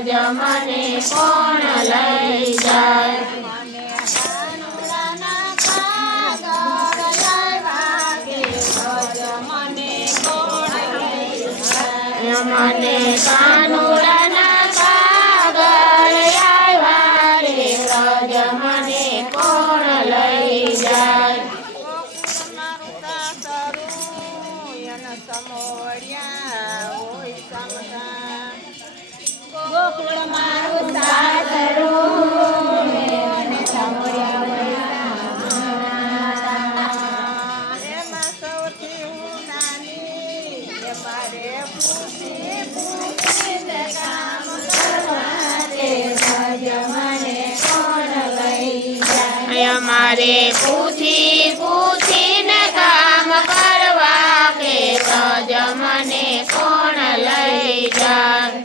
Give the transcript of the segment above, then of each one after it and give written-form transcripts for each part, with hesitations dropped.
રજ મને કોણ લઈ જાય મને કાનુડાના કાગળ આવ્યા રે રજ મને કોણ લઈ જાય ગોકુળ મારું સાસરું એને સમોર્યા એમાં સૌથી હું નાની એ મારે મારે પૂછી પૂછીને કામ કરવા કે રજ મને કોણ લઈ જાય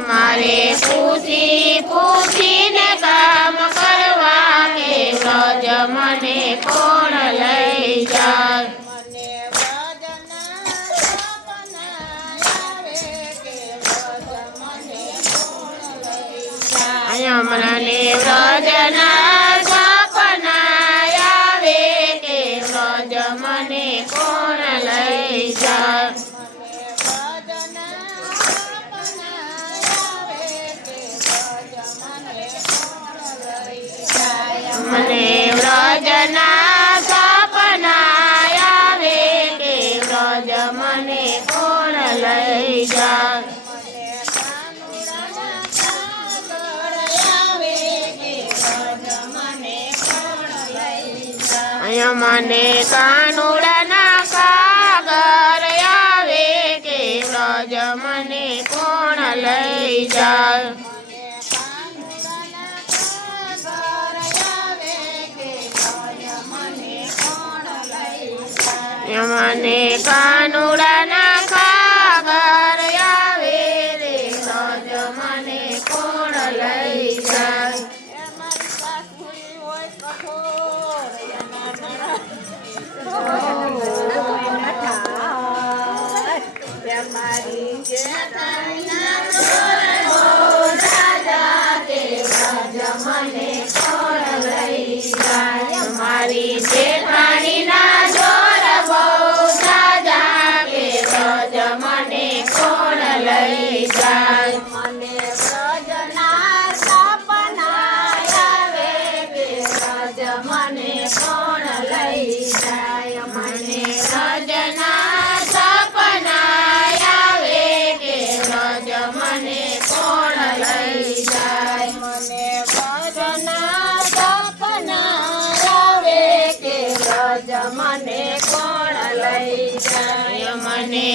મારે પૂછી પૂછીને કામ કરવા કે રજ મને કોણ લઈ જાય મને વ્રજના સપના આવે કે વ્રજ મને કોણ લઈ જાય મને વ્રજના સપના આવે કે વ્રજ મને કોણ લઈ જાય મને કાનુડાના કાગળ આવે કે વ્રજ મને કોણ લઈ જાય મને કાનુડાના કાગળ આવે રે રજ મને કોણ લઈ જાય મારી જેઠાણીના જોર બહુ સાજા કે રજ મને કોણ લઈ જાય મને વ્રજના સપના આવે કે રજ મને કોણ લઈ જાય મને વ્રજના સપના આવે કે રજ મને કોણ લઈ જાય મને વ્રજના સપના આવે કે રજ મને કોણ લઈ જાય મને